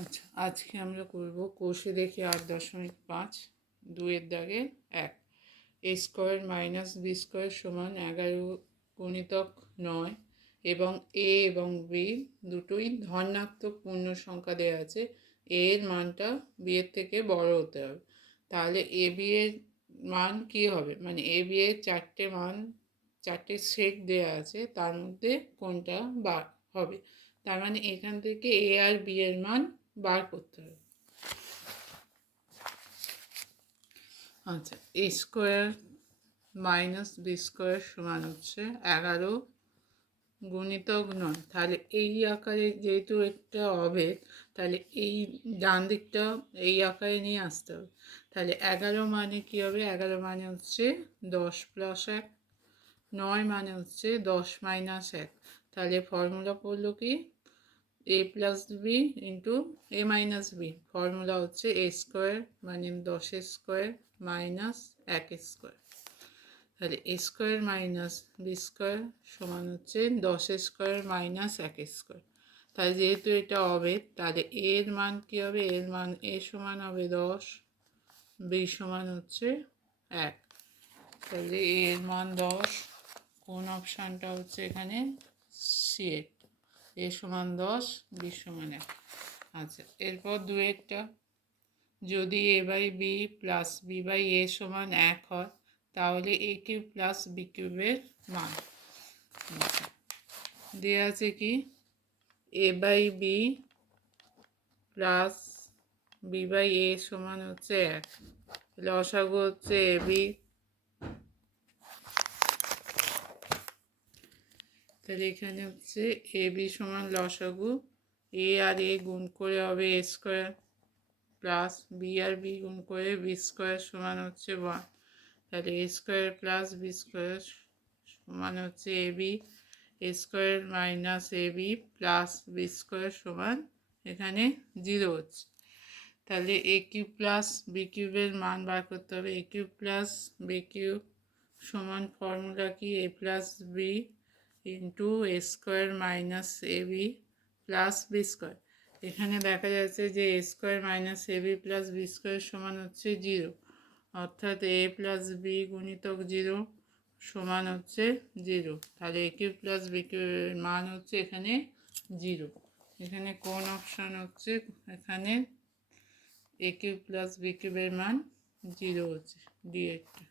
আচ্ছা, আজকে আমরা করব কোষে দেখি 8.5 2-এর দাগে 1 a square minus B square সমান 11 গুণিতক 9 এবং এ এবং বি দুটোই ধনাত্মক পূর্ণ সংখ্যা দেওয়া আছে। এ এর মানটা বি এর থেকে বড় হতে হবে। তাহলে এ বি এর মান কী হবে, মানে এ বি এর চারটে সেট দেওয়া আছে, তার মধ্যে কোনটা বার হবে। তার মানে এখান থেকে এ আর বি এর মান বার করতে হবে। আচ্ছা, এ স্কোয়ার মাইনাস বি স্কোয়ার সমান হচ্ছে 11 গুণিতক 9। তাহলে এই আকারে যেহেতু একটা হবে, তাহলে এই ডান দিকটা এই আকারে নিয়ে আসতে হবে। তাহলে 11 মানে কী হবে, 11 মানে হচ্ছে 10 প্লাস 1, 9 মানে হচ্ছে 10 মাইনাস 1। তাহলে ফর্মুলা পড়লো কি, এ প্লাস বি ইন্টু এ মাইনাস বি। ফর্মুলা হচ্ছে এ স্কোয়ার মানে 10 স্কোয়ার মাইনাস 1 স্কোয়ার। তাহলে এ স্কোয়ার মাইনাস বি স্কোয়ার সমান হচ্ছে 10 স্কোয়ার মাইনাস 1 স্কোয়ার। তাহলে যেহেতু এটা হবে, তাহলে এর মান কী হবে, এর মান এ সমান হবে 10, বি সমান হচ্ছে 1। তাহলে এর মান 10, কোন অপশানটা হচ্ছে এখানে সি, এ সমান 10, বি সমান 1। আচ্ছা, এরপর দুয়েরটা, যদি A by B plus B by A সমান 1 হয়, তাহলে এ কিউব প্লাস বি কিউবের মান দেওয়া আছে কি, A by B plus B by A সমান হচ্ছে 1। লসাগু হচ্ছে এ বি, তাহলে এখানে হচ্ছে এ বি সমান লসাগু এ আর এ গুণ করে হবে এ স্কোয়ার প্লাস বি আর বি গুণ করে বি স্কোয়ার সমান হচ্ছে 1। তাহলে এ স্কোয়ার প্লাস বি স্কোয়ার সমান হচ্ছে A B, A square minus A B plus B square সমান এখানে 0 হচ্ছে। তাহলে এ কিউব প্লাস বি কিউবের মান বার করতে হবে। এ কিউব প্লাস বি কিউব সমান ফর্মুলা কি, এ plus B into A square minus A B plus B square. এখানে দেখা যাচ্ছে যে এ square minus A B plus B square সমান হচ্ছে 0, অর্থাৎ এ প্লাস বি গুণিতক 0 সমান হচ্ছে 0। তাহলে এ কিউব প্লাস বি কিউবের মান হচ্ছে এখানে 0। এখানে কোন অপশান হচ্ছে, এখানে এ কিউব প্লাস বি কিউবের মান 0 হচ্ছে, ডি একটা।